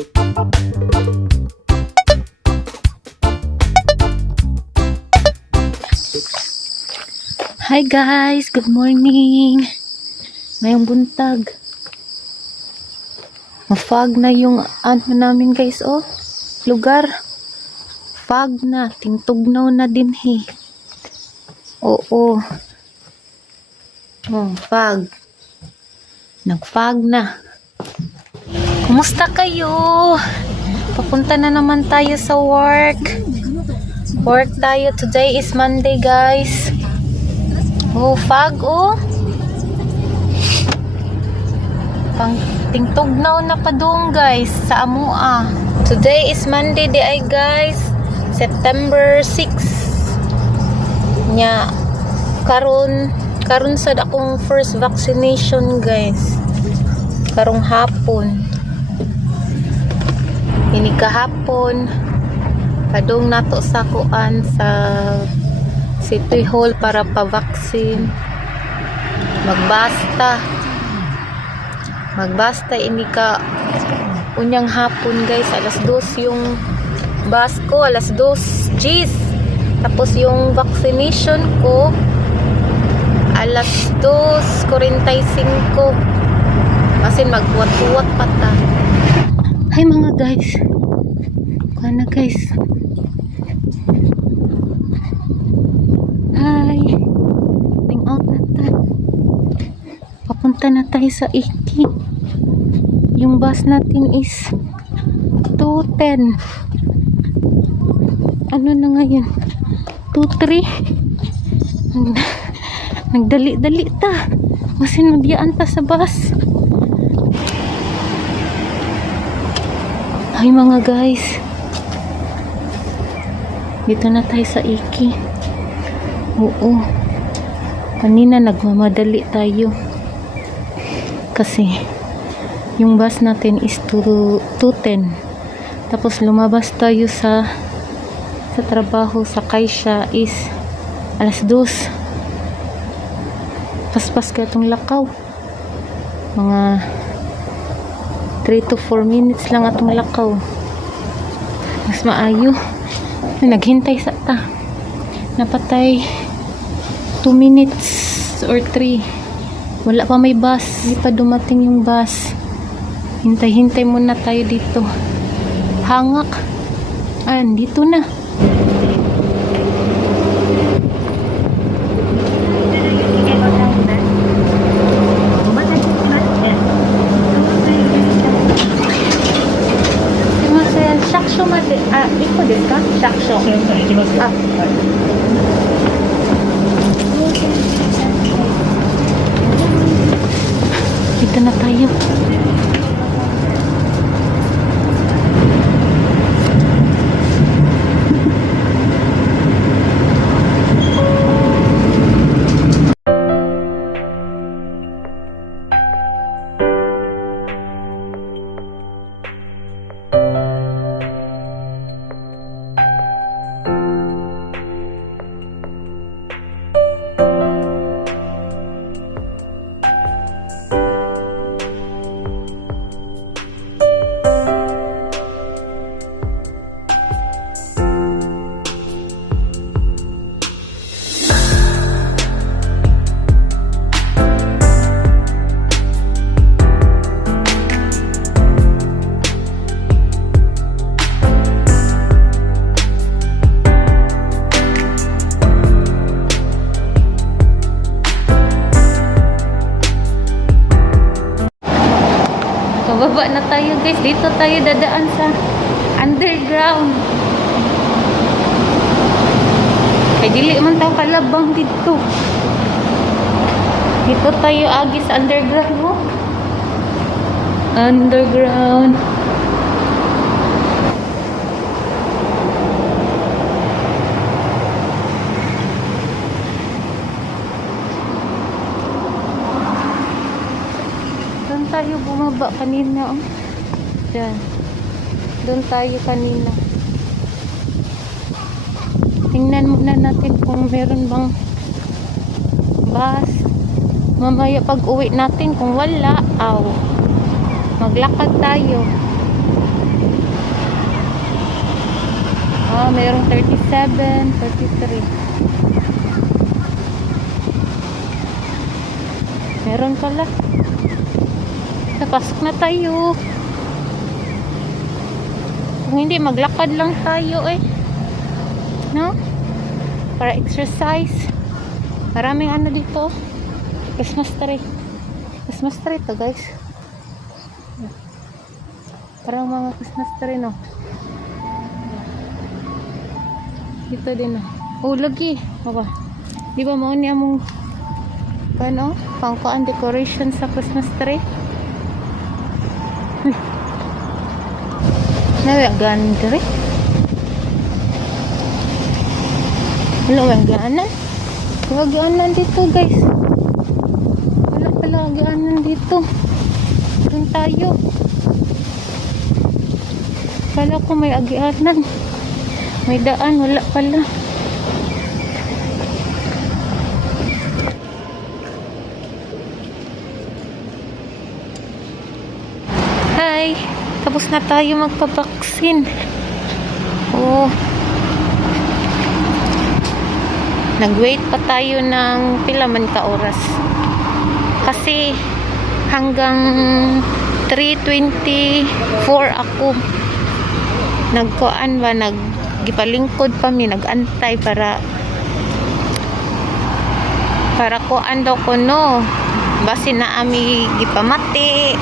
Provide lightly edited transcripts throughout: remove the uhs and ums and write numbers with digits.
Hi guys, good morning. Ngayong buntag. Ma-fog na yung ano namin guys, oh. Lugar. Fog na, tingtugnaw na din he. Oo. Oh, fog. Nag-fog na. Kumusta kayo? Papunta na naman tayo sa work. Work tayo. Today is Monday guys. Oh, fog oh. Pang tingtugnaw na pa doon guys sa amua. Today is Monday di ay guys. September 6. Nya karon sa akong first vaccination guys. Karong hapon. Ini kahapon padung nato sa kuan sa City Hall para pa-vaccine. Magbasta ini ka unyang hapon guys. Alas 2 yung bus ko, alas 2 G's. Tapos yung vaccination ko alas 2:45. Kasi magbuwat-buwat pa ta. Hi mga guys. Kuha guys. Hi. Ting out na ta. Papunta na tayo sa Iki. Yung bus natin is 2:10. Ano na ngayon? 2:03. Nagdali-dali ta. Kasi nagyaan ta sa bus. Hi mga guys. Dito na tayo sa Iki. Oo. Kanina nagmamadali tayo. Kasi yung bus natin is 2:10. Tapos lumabas tayo sa trabaho sa Kaisha is alas 2. Paspas ka itong lakaw. Mga 3 to 4 minutes lang atong lakaw. Mas maayo. Naghintay sa ta. Napatay 2 minutes or 3. Wala pa may bus. Hindi pa dumating yung bus. Hintay-hintay muna tayo dito. Hangak. Dito na. Shaksho made. Iko desu ka? Shaksho. Dito na tayo. Baba na tayo guys. Dito tayo dadaan sa underground. Ay dili man tayo kalabang dito. Dito tayo agi sa underground mo. Underground. Tayo bumaba kanina. Diyan. Doon tayo kanina. Tingnan muna natin kung meron bang bus. Mamaya pag uwi natin kung wala, maglakad tayo. Mayroong 37, 33. Meron pala. Pasok na tayo. Kung hindi, maglakad lang tayo eh. No? Para exercise. Maraming ano dito. Christmas tree. Christmas tree to, guys. Parang mga Christmas tree, no? Dito din, no? Oh, lagi. Baba. Di ba mo niya mong ano? Pangkuan decoration sa Christmas tree? Nawagan diri. Wala waganan. Waganan dito, guys. Wala pala waganan dito. Doon tayo. Kala ko may agianan. May daan, wala pala. Hi! Tapos na tayo magpabaksin. Oh. Nag-wait pa tayo ng pila man ka oras. Kasi hanggang 3:24 ako. Nagkuan ba, nagipalingkod pa mi, nagantay para kuan daw ko, no. Basi na ami gipamati.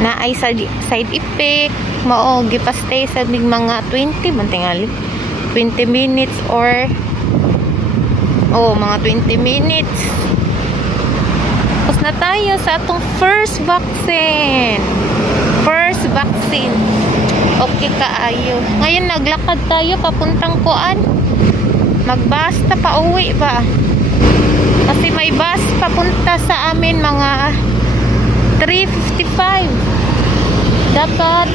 Na ay side effect, mao gipastay sa mga 20 man tingali. 20 minutes or mga 20 minutes. Tapos na tayo sa atong first vaccine. Okay kaayo. Ngayon naglakad tayo papuntang kuan. Magbasta pa uwi ba? Kasi may bus papunta sa amin mga 3:55. Dapat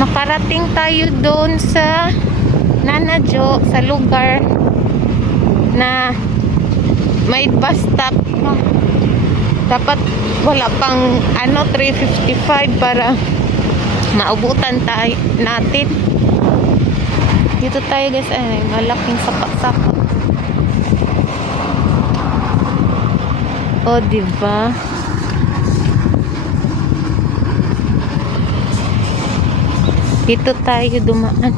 makarating tayo doon sa Nanajo, sa lugar na may bus stop. Dapat wala pang 3:55 para maubutan tayo natin. Dito tayo, guys. Ay, malaking sapak-sapak. O, diba? Dito tayo dumaan.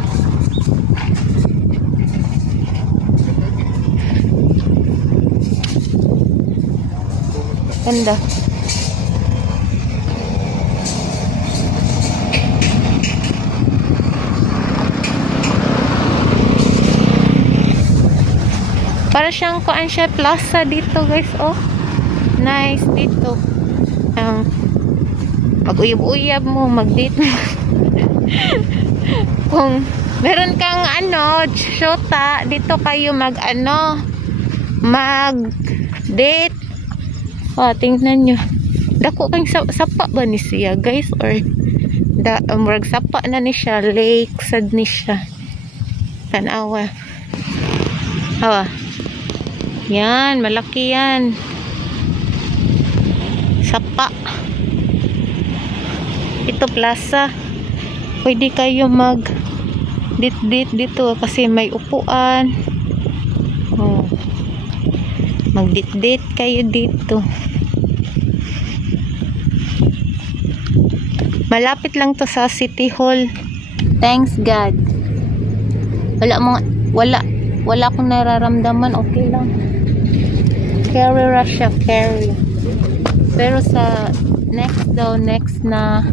Ganda. Para siyang kuan siya plaza dito, guys. Oh, nice dito. Mag-uyab-uyab mo, mag-date. Kung meron kang shota, dito kayo mag-date. Oh, tingnan nyo. Dako kang sapa ba ni siya, guys? Or murag sapa na ni siya. Lake sad ni siya. Tanawa. Hawa. Yan, malaki yan. Sapa. Ito plaza. Pwede kayo mag-date dito kasi may upuan. Oh. Mag-date kayo dito. Malapit lang to sa City Hall. Thanks God. Wala akong nararamdaman, okay lang. Carry Russia, carry. Pero sa next na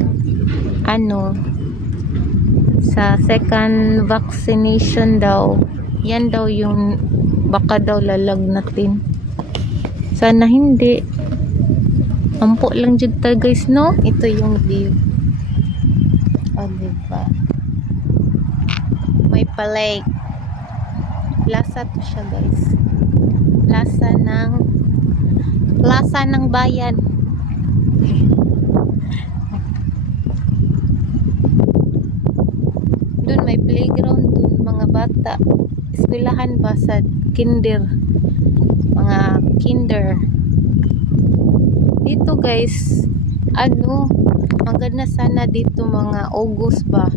sa second vaccination daw, yan daw yung baka daw lalagnatin. Sana hindi. Ampo lang dyan tayo, guys, no? Ito yung view. O, diba? May palake. Plaza to siya, guys. Plaza ng bayan. Doon may playground doon, mga bata. Eskwelahan ba sa kinder. Mga kinder. Dito, guys, maganda sana dito mga August ba?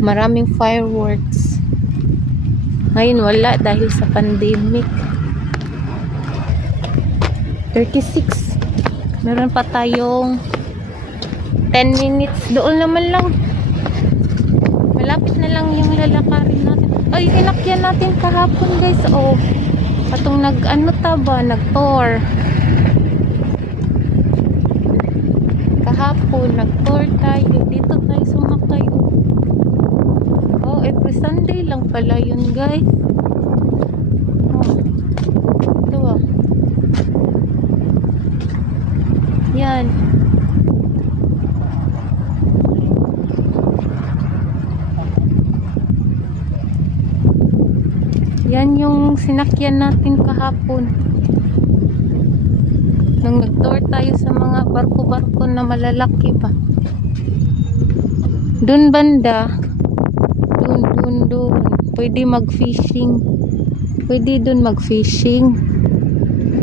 Maraming fireworks. Ngayon wala dahil sa pandemic. 36. Meron pa tayong 10 minutes. Doon naman lang. Malapit na lang yung lalakarin natin. Ay, inakyan natin kahapon guys. Oh, patong nag-ano taba, nag-tour. Kahapon, nag-tour tayo. Dito tayo sumakay. Oh, every Sunday lang pala yun guys. Oh, ito ah. Yan. Yan yung sinakyan natin kahapon. Nung nag-tour tayo sa mga barko-barko na malalaki ba. Doon banda. Doon. Pwede mag-fishing. Pwede doon mag-fishing.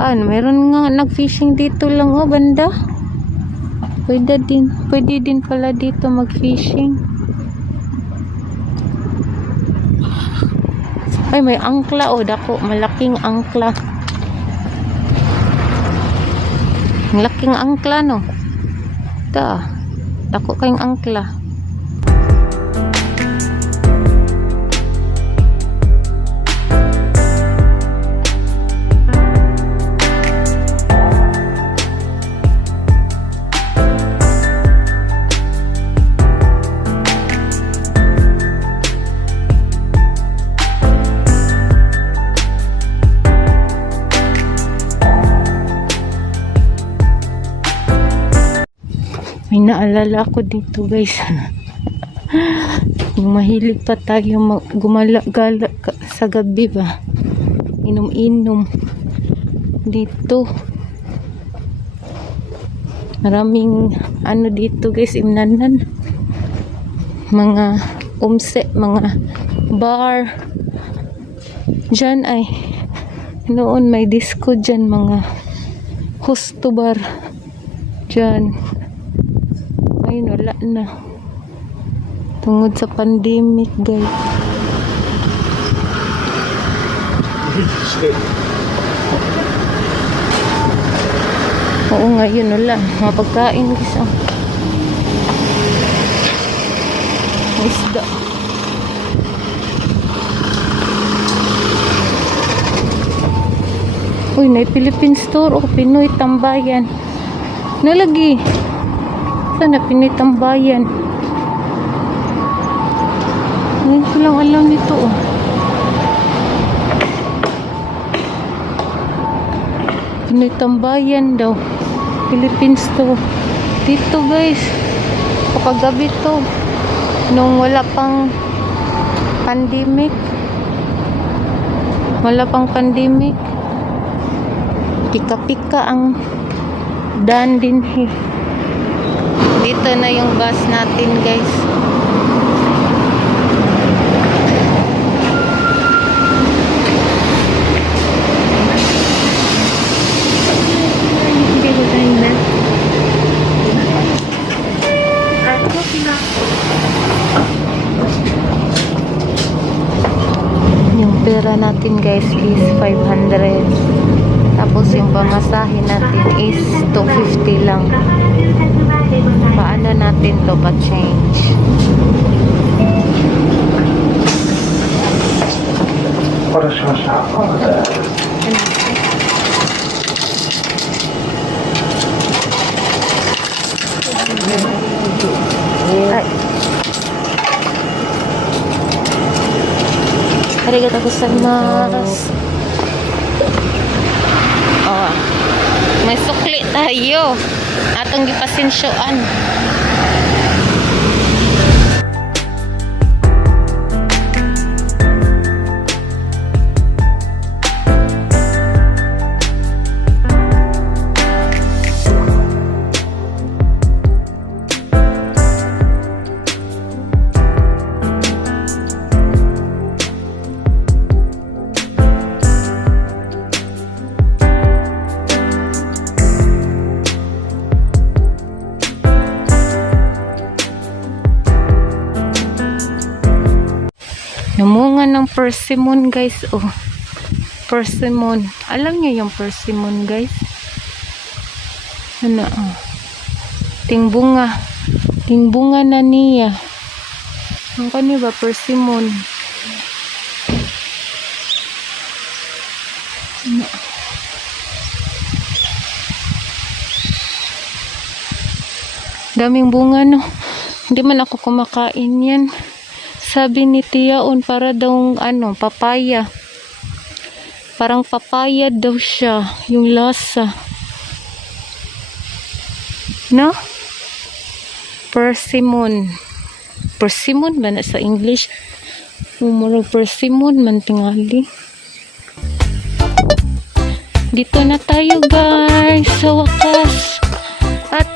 Meron nga nag-fishing dito lang banda. Pwede din pala dito mag-fishing. Ay, may angkla dako, malaking angkla. Malaking angkla no. Dako kayong angkla. May naalala ako dito guys. Yung mahilig pa tayo gumala-gala sa gabi ba. Inom-inom. Dito. Maraming dito guys, imnanan. Mga umse, mga bar. Diyan ay noon may disco dyan, mga husto bar. Diyan. Ayun, wala na. Tungod sa pandemic, guys. Oo nga, yun, wala. Mga pagkain, guys. Isda. Uy, na Philippine store. Pinoy tambayan. Nalagi. Sana Pinoy tambayan. Ngayon ko lang alam nito Pinoy tambayan daw. Philippines to. Dito guys. Kapagabi to. Nung wala pang pandemic. Pika-pika ang daan din Dito na yung bus natin guys. Yung pera natin guys is 500. Tapos yung pamasahe natin is 250 lang. Paano natin to pa-change? Arigatou gozaimasu. May sukli tayo. Atong gipasensyoan. ng persimmon guys. Oh, persimmon. Alam niyo yung persimmon guys? Ano? Oh. Tingbunga. Tingbunga na niya. Ang kanyo ba? Persimmon. Ano? Daming bunga no. Hindi man ako kumakain yan. Sabi ni Tiyaon para daw ano, papaya. Parang papaya daw siya. Yung lasa. No? Persimmon. Persimmon ba na sa English? Umurag persimmon man tingali. Dito na tayo guys. Sa wakas. At